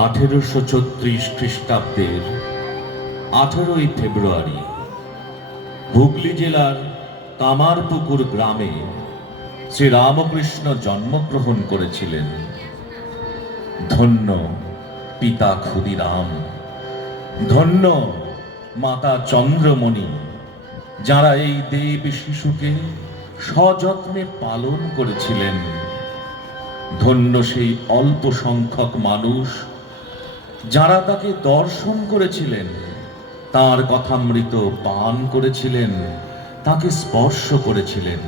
আঠেরোশো ছত্রিশ খ্রিস্টাব্দের আঠারোই ফেব্রুয়ারি, হুগলি জেলার কামারপুকুর গ্রামে শ্রী রামকৃষ্ণ জন্মগ্রহণ করেছিলেন ধন্য পিতা ক্ষুদিরাম। ধন্য মাতা চন্দ্রমণি, যারা এই দেব শিশুকে সযত্নে পালন করেছিলেন। ধন্য সেই অল্প সংখ্যক মানুষ যারা তাকে দর্শন করেছিলেন, তার কথামৃত পান করেছিলেন, তাকে স্পর্শ করেছিলেন।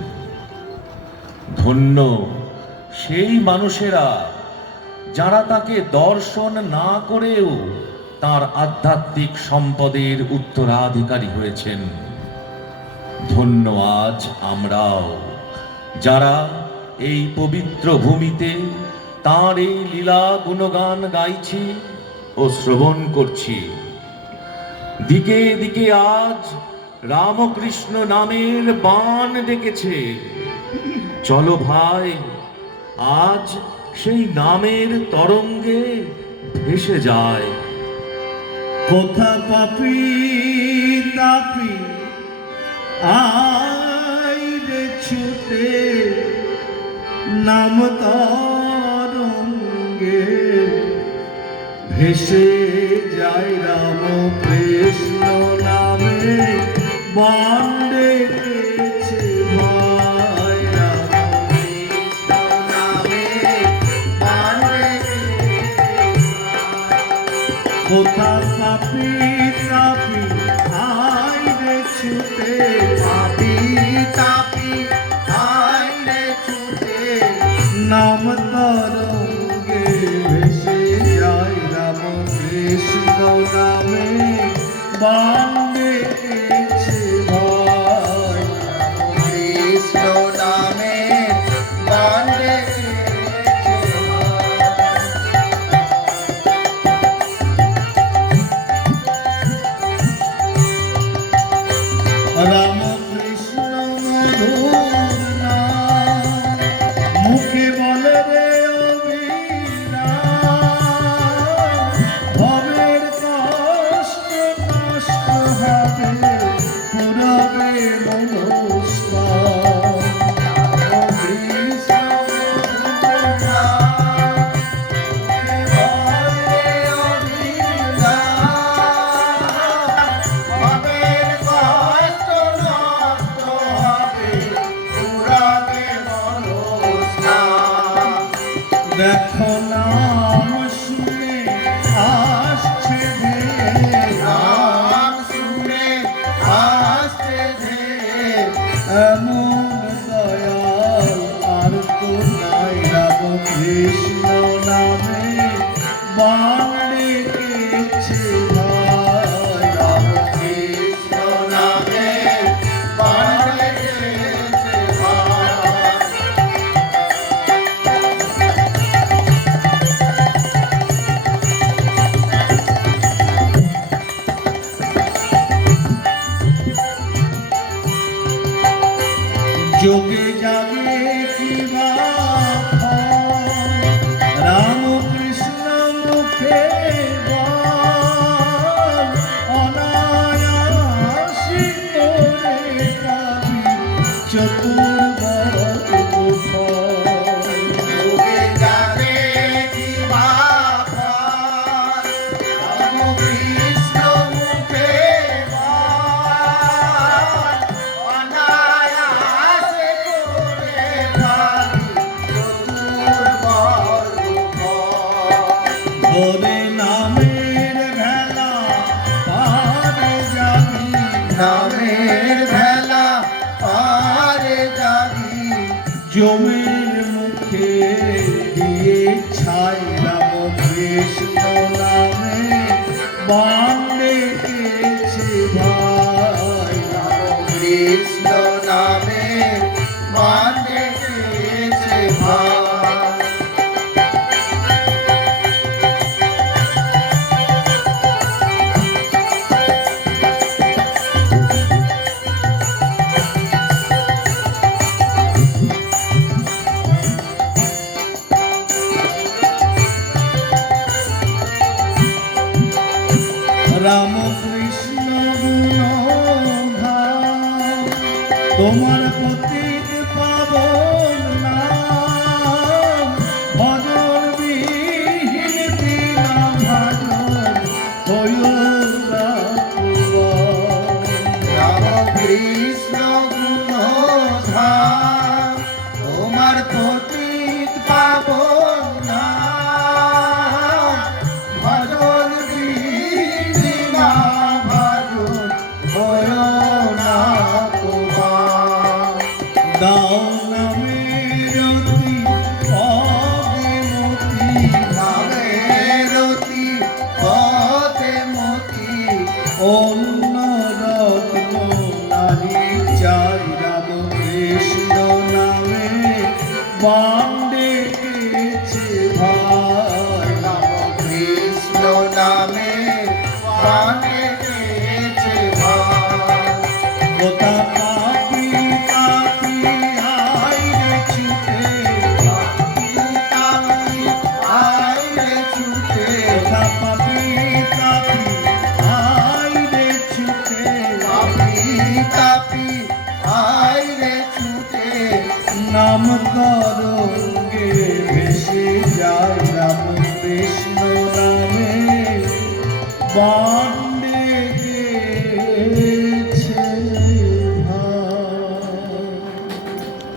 ধন্য সেই মানুষেরা যারা তাকে দর্শন না করেও তার আধ্যাত্মিক সম্পদের উত্তরাধিকারী হয়েছেন। ধন্য আজ আমরাও যারা এই পবিত্র ভূমিতে তার এই লীলা গুণগান গাইছি ও শ্রবণ করছি। দিকে দিকে আজ রামকৃষ্ণ নামের বান ডেকেছে। চলো ভাই, আজ সেই নামের তরঙ্গে ভেসে যায়। কোথা পাপি, তাপি আই ছুটে নাম তরঙ্গে। ভেসে যায় রাম কৃষ্ণ নামে। বন্দে কোথা পাপি নামে বান্দে দেখো নাম শুনে আসছে ধে নাম শুনে আসছে ধে এমন দয়াল আর তো নাই রাম কৃষ্ণ যোগে জাগে নামের ভেলা পারে যাবি জমির মুখে দিয়ে ছাই রাম কৃষ্ণ নামে বান্ডে গেছে ভাই রাম কৃষ্ণ তোমার দাও নামে রতি পদে মতি নামে রতি পদে মতি অন্য ভাই কৃষ্ণ নামে বান্ডে যায় গ্রাম দেশ